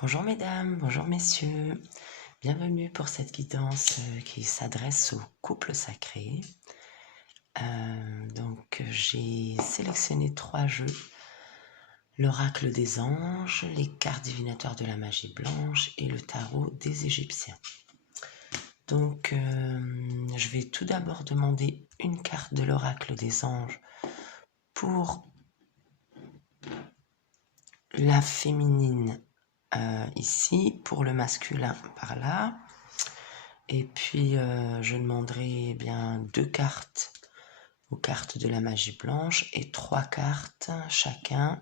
Bonjour mesdames, bonjour messieurs, bienvenue pour cette guidance qui s'adresse au couple sacré. J'ai sélectionné 3 jeux, l'oracle des anges, les cartes divinatoires de la magie blanche et le tarot des Égyptiens. Je vais tout d'abord demander une carte de l'oracle des anges pour la féminine ici, pour le masculin par là. Et puis, je demanderai bien 2 cartes aux cartes de la magie blanche et 3 cartes chacun,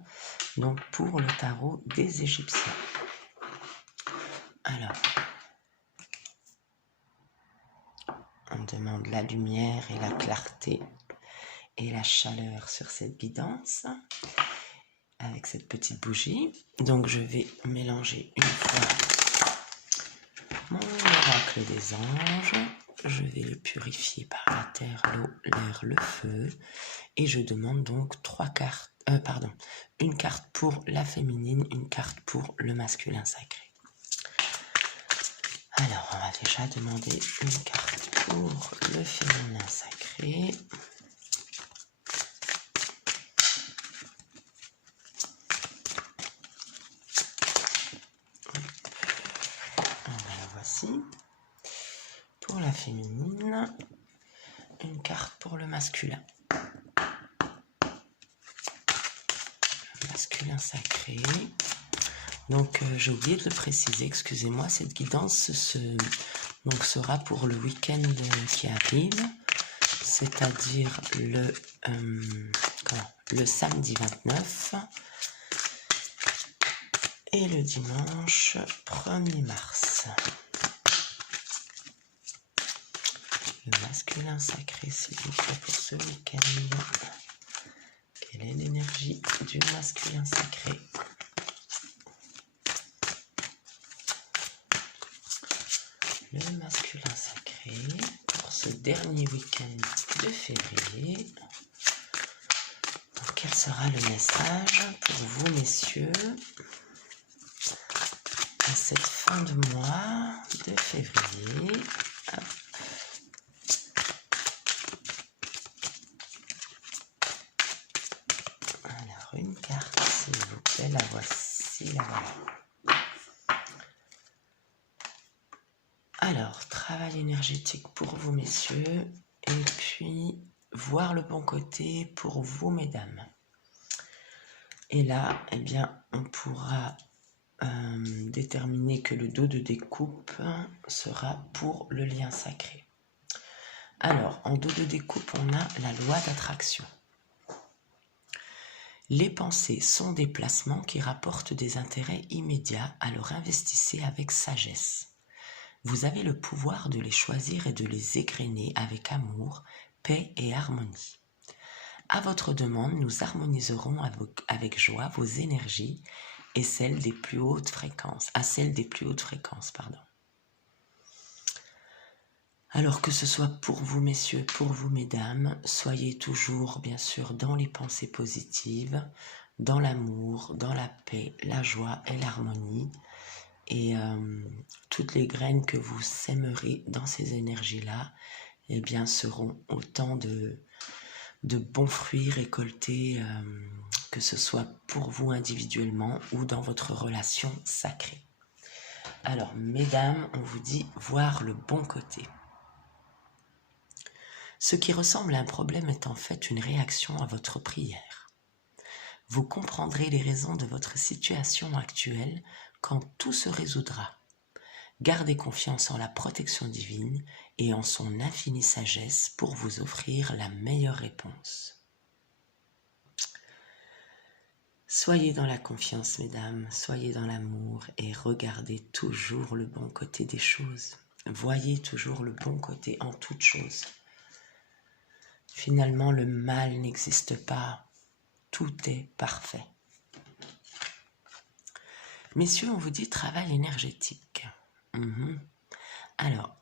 donc pour le tarot des Égyptiens. Alors, on demande la lumière et la clarté et la chaleur sur cette guidance avec cette petite bougie. Donc, je vais mélanger une fois mon oracle des anges. Je vais le purifier par la terre, l'eau, l'air, le feu. Et je demande donc 3 cartes, une carte pour la féminine, une carte pour le masculin sacré. Alors, on va déjà demander une carte pour le féminin sacré. La voici. Pour la féminine, une carte pour le masculin. Le masculin sacré. Donc, j'ai oublié de le préciser, excusez-moi, cette guidance sera pour le week-end qui arrive, c'est-à-dire le samedi 29 et le dimanche 1er mars. Le masculin sacré, s'il vous plaît, pour ce week-end. Quelle est l'énergie du masculin sacré ? Le masculin sacré pour ce dernier week-end de février. Donc, quel sera le message pour vous, messieurs, à cette fin de mois de février? Hop. Alors, une carte, s'il vous plaît, la voici, la voilà. Alors, travail énergétique pour vous, messieurs, et puis voir le bon côté pour vous, mesdames. Et là, eh bien, on pourra déterminer que le dos de découpe sera pour le lien sacré. Alors, en dos de découpe, on a la loi d'attraction. Les pensées sont des placements qui rapportent des intérêts immédiats, alors investissez avec sagesse. Vous avez le pouvoir de les choisir et de les égrener avec amour, paix et harmonie. À votre demande, nous harmoniserons avec joie vos énergies et celles des plus hautes fréquences, Alors que ce soit pour vous, messieurs, pour vous, mesdames, soyez toujours, bien sûr, dans les pensées positives, dans l'amour, dans la paix, la joie et l'harmonie. Et toutes les graines que vous sèmerez dans ces énergies-là, eh bien, seront autant de bons fruits récoltés, que ce soit pour vous individuellement ou dans votre relation sacrée. Alors, mesdames, on vous dit voir le bon côté. Ce qui ressemble à un problème est en fait une réaction à votre prière. Vous comprendrez les raisons de votre situation actuelle quand tout se résoudra. Gardez confiance en la protection divine et en son infinie sagesse pour vous offrir la meilleure réponse. Soyez dans la confiance, mesdames, soyez dans l'amour et regardez toujours le bon côté des choses. Voyez toujours le bon côté en toutes choses. Finalement, le mal n'existe pas. Tout est parfait. Messieurs, on vous dit travail énergétique. Alors,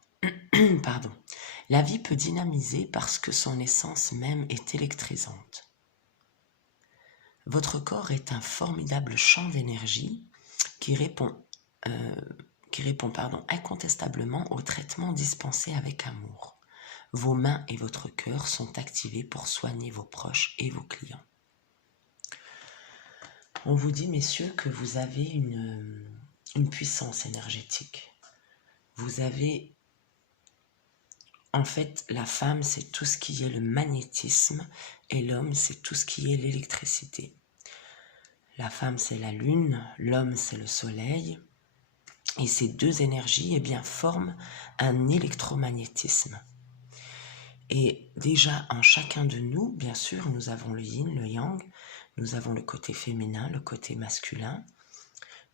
la vie peut dynamiser parce que son essence même est électrisante. Votre corps est un formidable champ d'énergie qui répond qui répond incontestablement au traitement dispensé avec amour. Vos mains et votre cœur sont activés pour soigner vos proches et vos clients. On vous dit, messieurs, que vous avez une puissance énergétique. Vous avez, en fait, la femme, c'est tout ce qui est le magnétisme et l'homme, c'est tout ce qui est l'électricité. La femme, c'est la lune, l'homme, c'est le soleil. Et ces deux énergies, forment un électromagnétisme. Et déjà, en chacun de nous, bien sûr, nous avons le yin, le yang, nous avons le côté féminin, le côté masculin,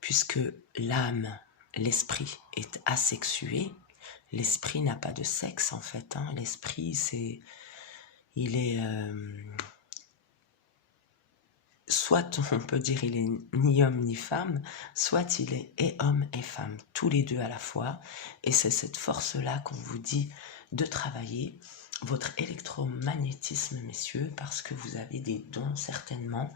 puisque l'âme, l'esprit est asexué. L'esprit n'a pas de sexe, en fait. L'esprit, il est... soit on peut dire il est ni homme ni femme, soit il est et homme et femme, tous les deux à la fois. Et c'est cette force-là qu'on vous dit de travailler, votre électromagnétisme, messieurs, parce que vous avez des dons certainement.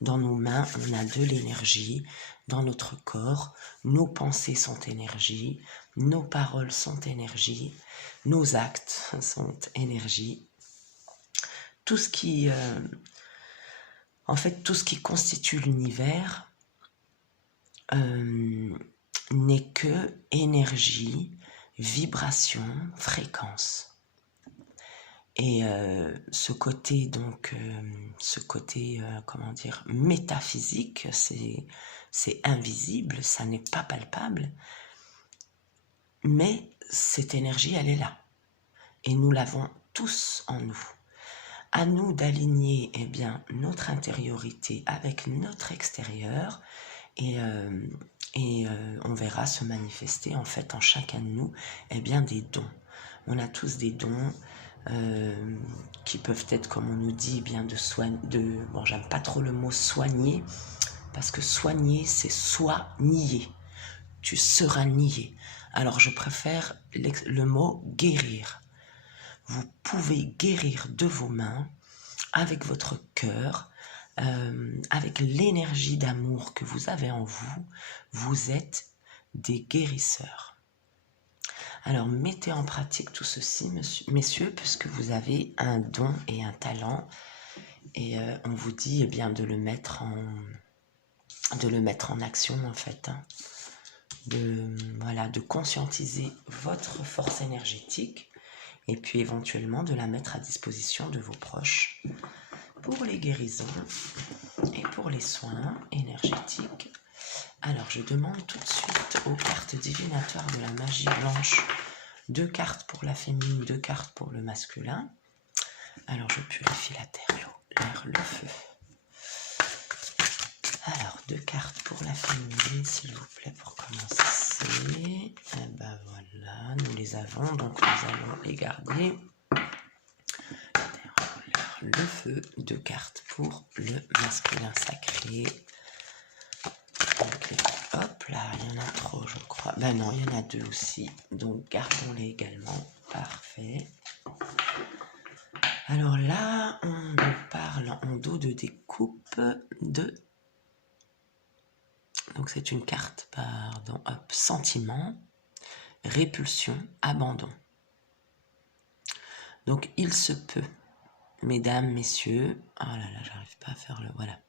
Dans nos mains, on a de l'énergie, dans notre corps, nos pensées sont énergie, nos paroles sont énergie, nos actes sont énergie. Tout ce qui... En fait, tout ce qui constitue l'univers n'est que énergie, vibration, fréquence. Et ce côté, métaphysique, c'est invisible, ça n'est pas palpable, mais cette énergie, elle est là. Et nous l'avons tous en nous. À nous d'aligner notre intériorité avec notre extérieur et on verra se manifester en fait en chacun de nous des dons. On a tous des dons qui peuvent être, comme on nous dit, de soigner. Bon, j'aime pas trop le mot soigner parce que soigner c'est nier. Tu seras nié. Alors je préfère le mot guérir. Vous pouvez guérir de vos mains, avec votre cœur, avec l'énergie d'amour que vous avez en vous. Vous êtes des guérisseurs. Alors mettez en pratique tout ceci, messieurs, puisque vous avez un don et un talent. Et on vous dit de le mettre en action en fait. De conscientiser votre force énergétique. Et puis éventuellement de la mettre à disposition de vos proches pour les guérisons et pour les soins énergétiques. Alors je demande tout de suite aux cartes divinatoires de la magie blanche 2 cartes pour la féminine, 2 cartes pour le masculin. Alors je purifie la terre, l'eau, l'air, le feu. Alors 2 cartes pour la féminine, s'il vous plaît, pour commencer. Et voilà, nous les avons, donc nous allons les garder. Le feu, 2 cartes pour le masculin sacré. Donc, hop là, il y en a trop, je crois. Non, il y en a 2 aussi, donc gardons-les également. Parfait. Alors là, on nous parle en dos de découpe de... Donc c'est une carte, sentiment, répulsion, abandon. Donc il se peut, mesdames, messieurs, oh là là, j'arrive pas à faire le... Voilà.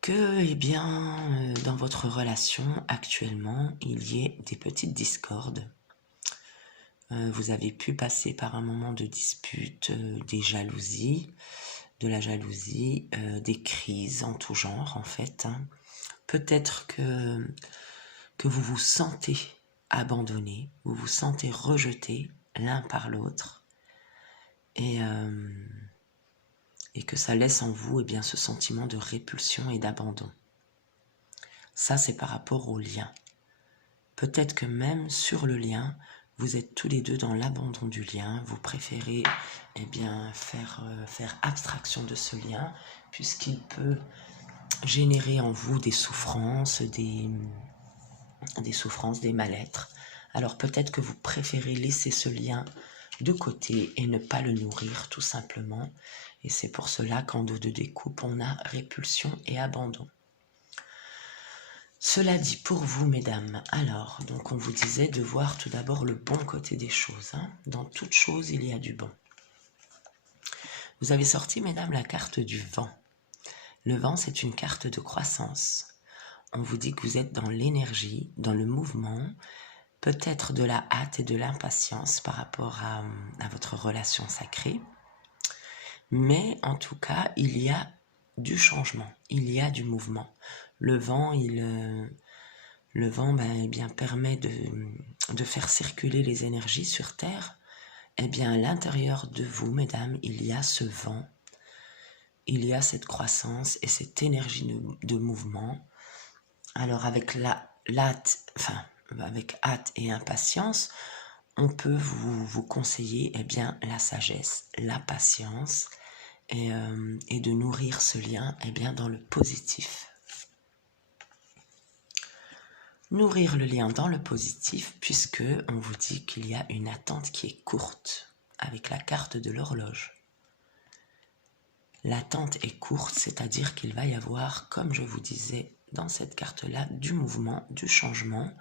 Que, dans votre relation actuellement, il y ait des petites discordes. Vous avez pu passer par un moment de dispute, des jalousies, de la jalousie, des crises en tout genre, en fait. Peut-être que vous vous sentez abandonné, vous vous sentez rejeté l'un par l'autre, et que ça laisse en vous ce sentiment de répulsion et d'abandon. Ça, c'est par rapport au lien. Peut-être que même sur le lien, vous êtes tous les deux dans l'abandon du lien, vous préférez faire abstraction de ce lien, puisqu'il peut générer en vous des souffrances, des mal-être. Alors peut-être que vous préférez laisser ce lien de côté et ne pas le nourrir tout simplement. Et c'est pour cela qu'en dos de découpe, on a répulsion et abandon. Cela dit, pour vous, mesdames, alors, donc on vous disait de voir tout d'abord le bon côté des choses. Hein. Dans toute chose, il y a du bon. Vous avez sorti, mesdames, la carte du vent. Le vent, c'est une carte de croissance. On vous dit que vous êtes dans l'énergie, dans le mouvement, peut-être de la hâte et de l'impatience par rapport à votre relation sacrée. Mais en tout cas, il y a du changement, il y a du mouvement. Le vent, eh bien, permet de faire circuler les énergies sur Terre. Eh bien, à l'intérieur de vous, mesdames, il y a ce vent, il y a cette croissance et cette énergie de mouvement. Alors, avec avec hâte et impatience, on peut vous conseiller eh bien, la sagesse, la patience et de nourrir ce lien eh bien, dans le positif. Nourrir le lien dans le positif puisque on vous dit qu'il y a une attente qui est courte avec la carte de l'horloge. L'attente est courte, c'est-à-dire qu'il va y avoir, comme je vous disais dans cette carte-là, du mouvement, du changement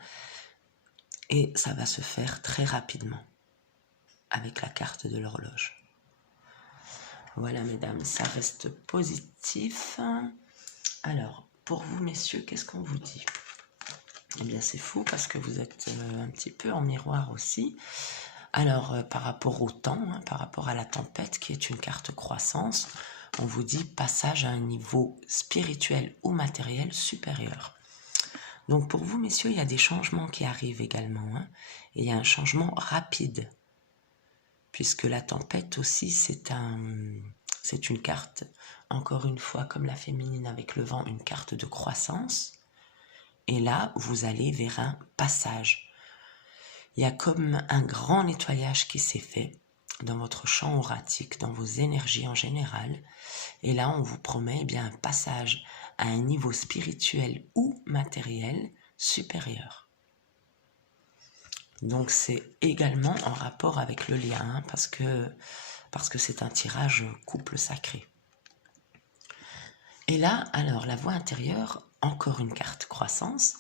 et ça va se faire très rapidement avec la carte de l'horloge. Voilà, mesdames, ça reste positif. Alors, pour vous, messieurs, qu'est-ce qu'on vous dit ? Eh bien, c'est fou parce que vous êtes un petit peu en miroir aussi. Alors, par rapport au temps, hein, par rapport à la tempête, qui est une carte croissance, on vous dit passage à un niveau spirituel ou matériel supérieur. Donc, pour vous, messieurs, il y a des changements qui arrivent également. Hein, et il y a un changement rapide. Puisque la tempête aussi, c'est une carte, encore une fois, comme la féminine avec le vent, une carte de croissance. Et là, vous allez vers un passage. Il y a comme un grand nettoyage qui s'est fait dans votre champ auratique, dans vos énergies en général. Et là, on vous promet eh bien un passage à un niveau spirituel ou matériel supérieur. Donc c'est également en rapport avec le lien, hein, parce que c'est un tirage couple sacré. Et là, alors la voie intérieure, encore une carte croissance.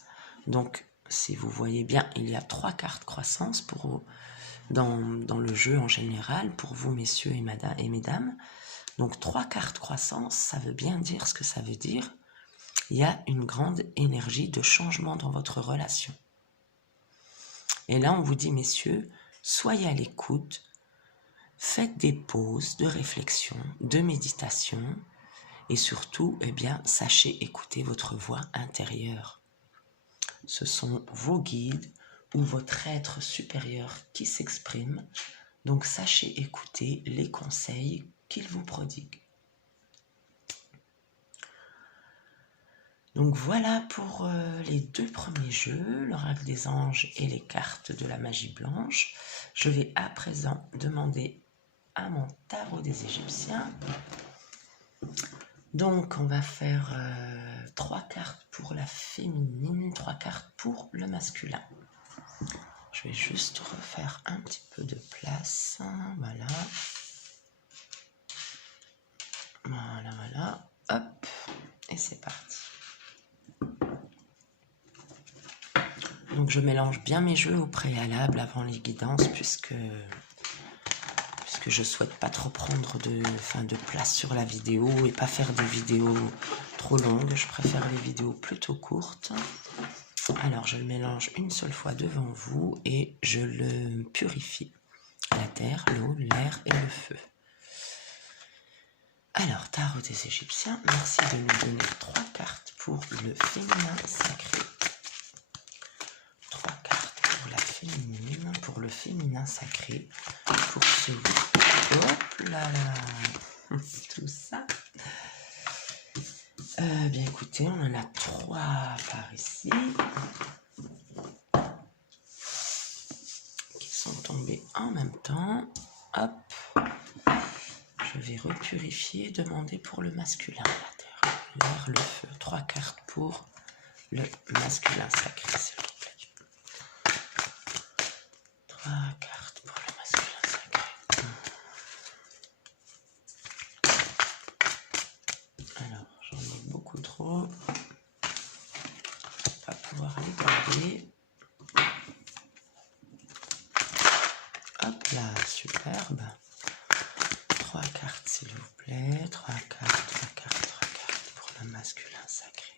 Donc si vous voyez bien, il y a 3 cartes croissance dans le jeu en général, pour vous messieurs et mesdames. Donc 3 cartes croissance, ça veut bien dire ce que ça veut dire. Il y a une grande énergie de changement dans votre relation. Et là, on vous dit, messieurs, soyez à l'écoute, faites des pauses de réflexion, de méditation, et surtout, eh bien, sachez écouter votre voix intérieure. Ce sont vos guides ou votre être supérieur qui s'exprime, donc sachez écouter les conseils qu'il vous prodigue. Donc voilà pour les 2 premiers jeux, l'oracle des anges et les cartes de la magie blanche. Je vais à présent demander à mon tarot des Égyptiens. Donc on va faire 3 cartes pour la féminine, 3 cartes pour le masculin. Je vais juste refaire un petit peu de place. Voilà. Voilà. Hop. Et c'est parti. Donc je mélange bien mes jeux au préalable avant les guidances puisque je souhaite pas trop prendre de place sur la vidéo et pas faire des vidéos trop longues. Je préfère les vidéos plutôt courtes. Alors je le mélange une seule fois devant vous et je le purifie. La terre, l'eau, l'air et le feu. Alors, tarot des Égyptiens, merci de nous donner 3 cartes pour le féminin sacré. 3 cartes pour la féminine, pour le féminin sacré, pour ce... Hop là là, tout ça. Bien écoutez, on en a 3 par ici. Qui sont tombés en même temps. Hop. Je vais repurifier, demander pour le masculin. La terre, l'air, le feu. 3 cartes pour le masculin sacré, s'il vous plaît. 3 cartes pour le masculin sacré. Alors, j'en ai beaucoup trop. Hop. pouvoir les garder. Hop là, superbe. 3 cartes s'il vous plaît. 3 cartes, 3 cartes, 3 cartes pour le masculin sacré.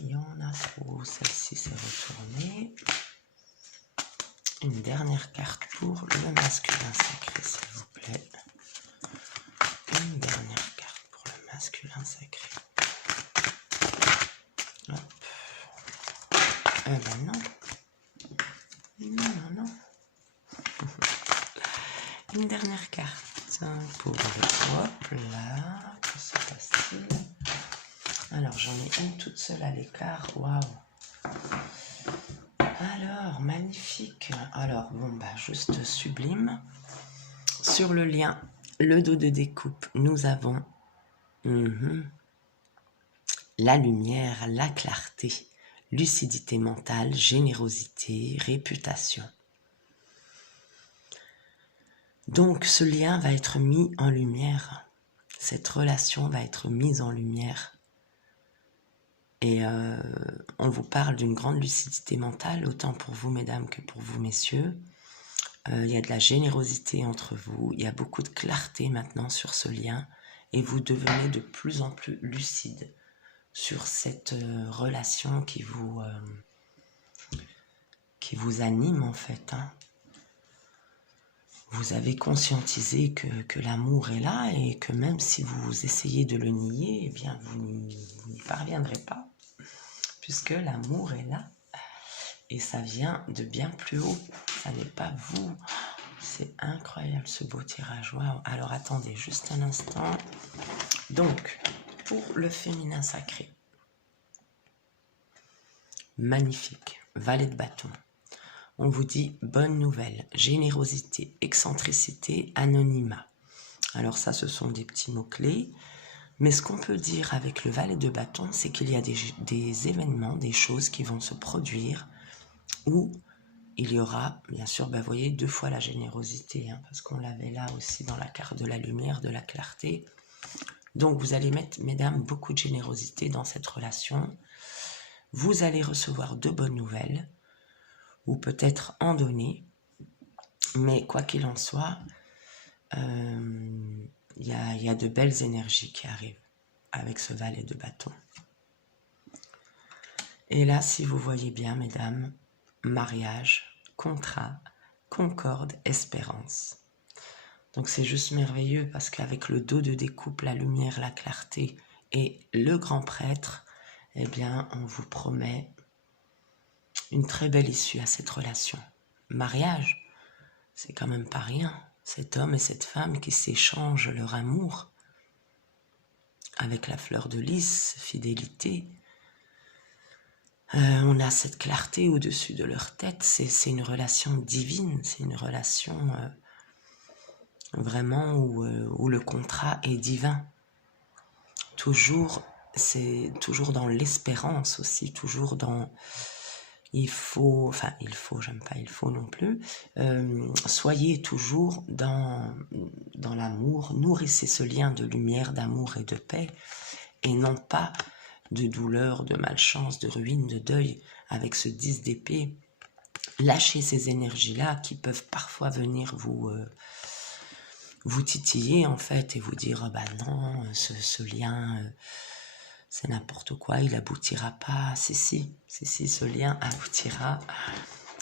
Il y en a trop, celle-ci s'est retournée. Une dernière carte pour le masculin sacré s'il vous plaît. Une dernière carte pour le masculin sacré. Hop. Eh ben non. Non, non, non. Une dernière carte pour le hop là. Que se passe-t-il? Alors j'en ai une toute seule à l'écart. Waouh. Alors, magnifique. Alors, bon, bah, juste sublime. Sur le lien, le dos de découpe, nous avons la lumière, la clarté, lucidité mentale, générosité, réputation. Donc, ce lien va être mis en lumière. Cette relation va être mise en lumière. Et on vous parle d'une grande lucidité mentale, autant pour vous, mesdames, que pour vous, messieurs. Il y a de la générosité entre vous, il y a beaucoup de clarté maintenant sur ce lien, et vous devenez de plus en plus lucide sur cette relation qui vous anime, en fait. Hein. Vous avez conscientisé que l'amour est là, et que même si vous essayez de le nier, eh bien, vous n'y parviendrez pas. Puisque l'amour est là et ça vient de bien plus haut, ça n'est pas vous. C'est incroyable ce beau tirage. Wow. Alors attendez juste un instant. Donc, pour le féminin sacré, magnifique, valet de bâton. On vous dit bonne nouvelle, générosité, excentricité, anonymat. Alors ça, ce sont des petits mots-clés. Mais ce qu'on peut dire avec le valet de bâton, c'est qu'il y a des événements, des choses qui vont se produire où il y aura, bien sûr, vous voyez, 2 fois la générosité, hein, parce qu'on l'avait là aussi dans la carte de la lumière, de la clarté. Donc vous allez mettre, mesdames, beaucoup de générosité dans cette relation. Vous allez recevoir de bonnes nouvelles, ou peut-être en donner, mais quoi qu'il en soit, il y a de belles énergies qui arrivent avec ce valet de bâton. Et là, si vous voyez bien, mesdames, mariage, contrat, concorde, espérance. Donc c'est juste merveilleux parce qu'avec le dos de découpe, la lumière, la clarté et le grand prêtre, eh bien, on vous promet une très belle issue à cette relation. Mariage, c'est quand même pas rien. Cet homme et cette femme qui s'échangent leur amour avec la fleur de lys, fidélité. On a cette clarté au-dessus de leur tête. C'est une relation divine, c'est une relation vraiment où le contrat est divin. Toujours, c'est toujours dans l'espérance aussi, toujours dans... j'aime pas il faut non plus, soyez toujours dans l'amour, nourrissez ce lien de lumière, d'amour et de paix, et non pas de douleur, de malchance, de ruine, de deuil, avec ce 10 d'épée. Lâchez ces énergies-là qui peuvent parfois venir vous titiller en fait, et vous dire, oh, bah non, ce lien... c'est n'importe quoi, il aboutira pas. Si, ce lien aboutira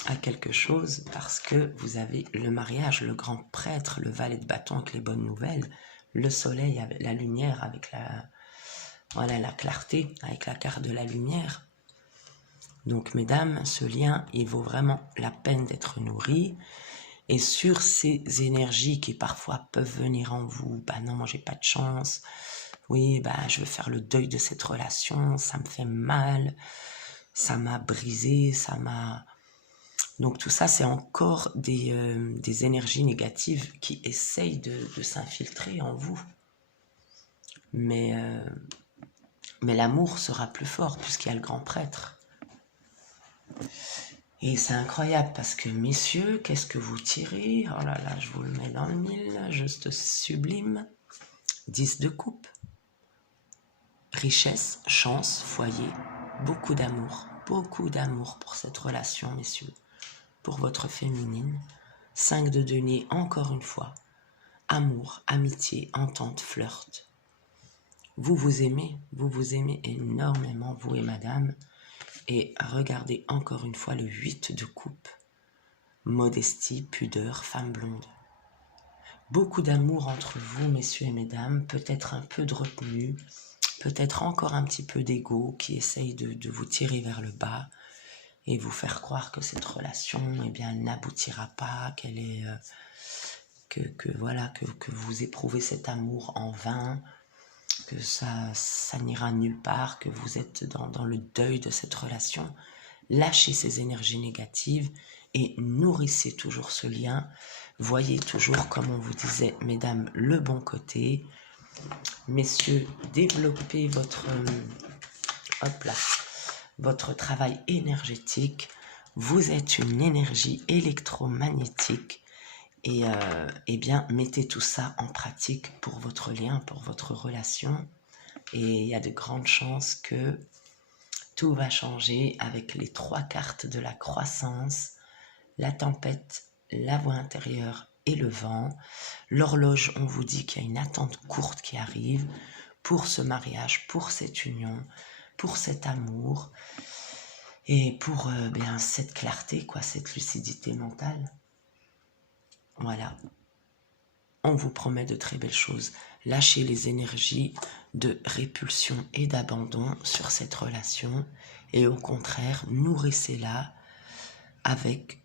à quelque chose parce que vous avez le mariage, le grand prêtre, le valet de bâton avec les bonnes nouvelles, le soleil avec la lumière, avec la clarté, avec la carte de la lumière. Donc, mesdames, ce lien, il vaut vraiment la peine d'être nourri. Et sur ces énergies qui parfois peuvent venir en vous, bah non, moi j'ai pas de chance, oui, bah je veux faire le deuil de cette relation, ça me fait mal, ça m'a brisé, ça m'a... Donc tout ça, c'est encore des énergies négatives qui essayent de s'infiltrer en vous. Mais l'amour sera plus fort puisqu'il y a le grand prêtre. Et c'est incroyable parce que, messieurs, qu'est-ce que vous tirez? Oh là là, je vous le mets dans le mille, juste sublime. 10 de coupe. richesse, chance, foyer, beaucoup d'amour pour cette relation, messieurs, pour votre féminine. 5 de denier, encore une fois. Amour, amitié, entente, flirt. Vous vous aimez énormément, vous et madame. Et regardez encore une fois le 8 de coupe. Modestie, pudeur, femme blonde. Beaucoup d'amour entre vous, messieurs et mesdames, peut-être un peu de retenue, peut-être encore un petit peu d'ego qui essaye de vous tirer vers le bas et vous faire croire que cette relation, eh bien, n'aboutira pas, qu'elle est, que vous éprouvez cet amour en vain, que ça n'ira nulle part, que vous êtes dans le deuil de cette relation. Lâchez ces énergies négatives et nourrissez toujours ce lien. Voyez toujours, comme on vous disait, mesdames, le bon côté. Messieurs, développez votre travail énergétique. Vous êtes une énergie électromagnétique et eh bien, mettez tout ça en pratique pour votre lien, pour votre relation. Et il y a de grandes chances que tout va changer avec les 3 cartes de la croissance, la tempête, la voix intérieure et le vent. L'horloge, on vous dit qu'il y a une attente courte qui arrive pour ce mariage, pour cette union, pour cet amour et pour bien cette clarté, cette lucidité mentale. Voilà. On vous promet de très belles choses. Lâchez les énergies de répulsion et d'abandon sur cette relation et au contraire, nourrissez-la avec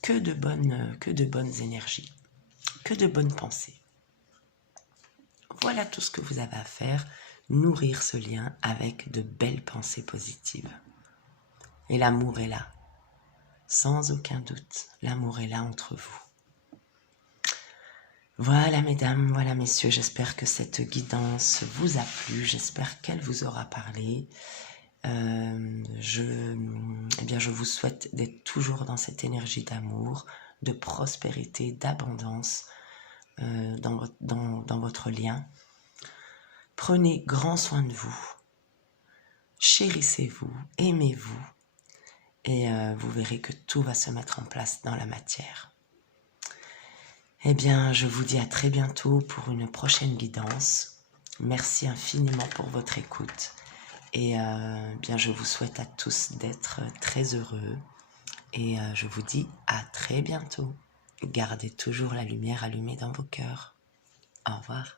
que de bonnes énergies, que de bonnes pensées. Voilà tout ce que vous avez à faire, nourrir ce lien avec de belles pensées positives. Et l'amour est là, sans aucun doute, l'amour est là entre vous. Voilà mesdames, voilà messieurs, j'espère que cette guidance vous a plu, j'espère qu'elle vous aura parlé. Je vous souhaite d'être toujours dans cette énergie d'amour, de prospérité, d'abondance dans votre lien. Prenez grand soin de vous, chérissez-vous, aimez-vous et vous verrez que tout va se mettre en place dans la matière. Eh bien, je vous dis à très bientôt pour une prochaine guidance. Merci infiniment pour votre écoute. Et bien, je vous souhaite à tous d'être très heureux. Et je vous dis à très bientôt. Gardez toujours la lumière allumée dans vos cœurs. Au revoir.